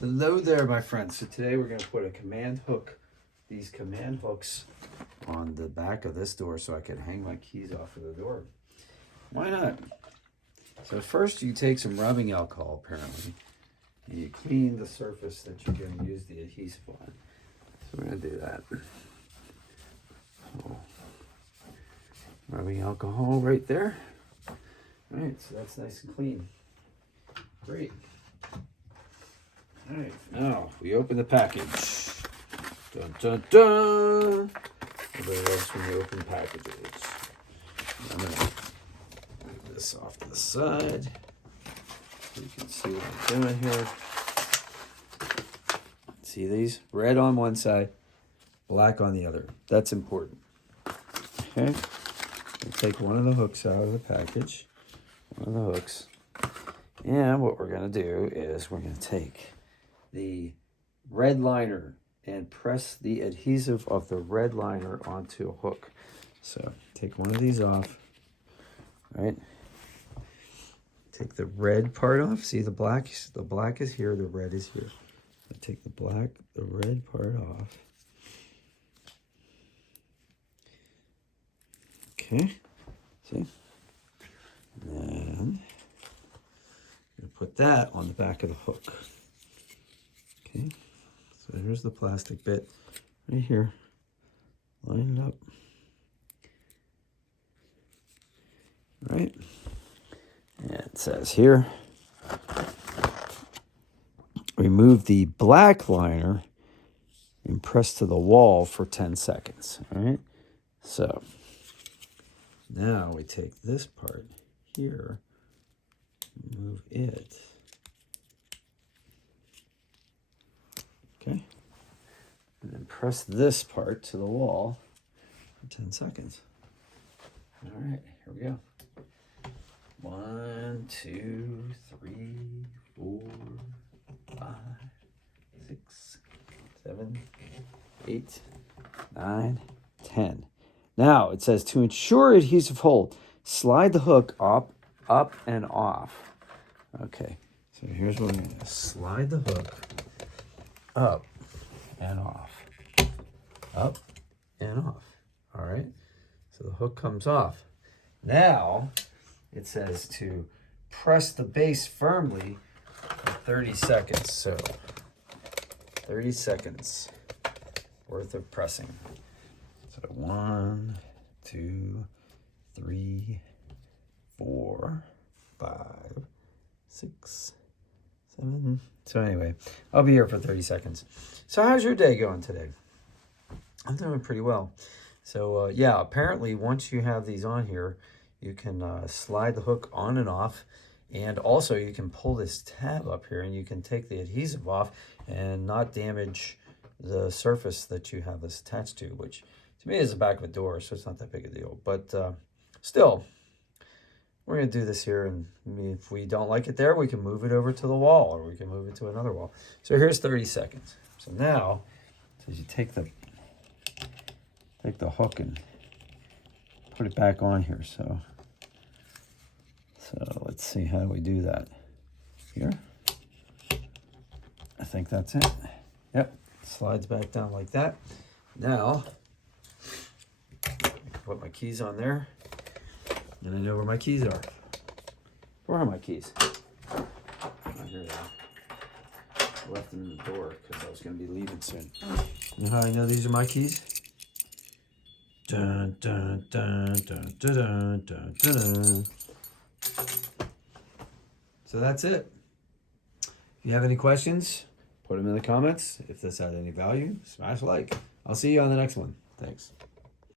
Hello there, my friends. So today we're going to put a command hook, these command hooks on the back of this door so I can hang my keys off of the door. Why not? So first you take some rubbing alcohol, apparently, and you clean the surface that you're going to use the adhesive on. So we're going to do that. So, rubbing alcohol right there. All right, so that's nice and clean. Great. All right, now we open the package. Dun, dun, dun. Everybody loves when you open packages. I'm going to move this off to the side so you can see what I'm doing here. See these? Red on one side, black on the other. That's important. Okay, we'll take one of the hooks out of the package. One of the hooks. And what we're going to do is we're going to take the red liner and press the adhesive of the red liner onto a hook. So take one of these off, right? Take the red part off. See the black? The black is here, the red is here. So take the red part off. Okay, see? And then I'm gonna put that on the back of the hook. Okay, so here's the plastic bit right here. Line it up. All right, and it says here, remove the black liner and press to the wall for 10 seconds. All right, so now we take this part here, move it. Okay, and then press this part to the wall for 10 seconds. All right, here we go. 1, 2, 3, 4, 5, 6, 7, 8, 9, 10. Now it says to ensure adhesive hold, slide the hook up and off. Okay, so here's what we're going to slide the hook up and off, up and off. All right, so the hook comes off. Now it says to press the base firmly for 30 seconds. So 30 seconds worth of pressing. So 1, 2, 3, 4, 5, 6, 7. So anyway, I'll be here for 30 seconds. So how's your day going today? I'm doing pretty well. So yeah, apparently once you have these on here, you can slide the hook on and off. And also you can pull this tab up here and you can take the adhesive off and not damage the surface that you have this attached to, which to me is the back of a door, so it's not that big a deal. But still, we're going to do this here, and if we don't like it there, we can move it over to the wall, or we can move it to another wall. So here's 30 seconds. So now, as you take the hook and put it back on here. So let's see, how do we do that? Here. I think that's it. Yep, slides back down like that. Now, I can put my keys on there, and I know where my keys are. Where are my keys? Oh, here they are. I left them in the door because I was going to be leaving soon. You know how I know these are my keys? Dun, dun, dun, dun, dun, dun, dun, dun, dun. So that's it. If you have any questions, put them in the comments. If this had any value, smash like. I'll see you on the next one. Thanks.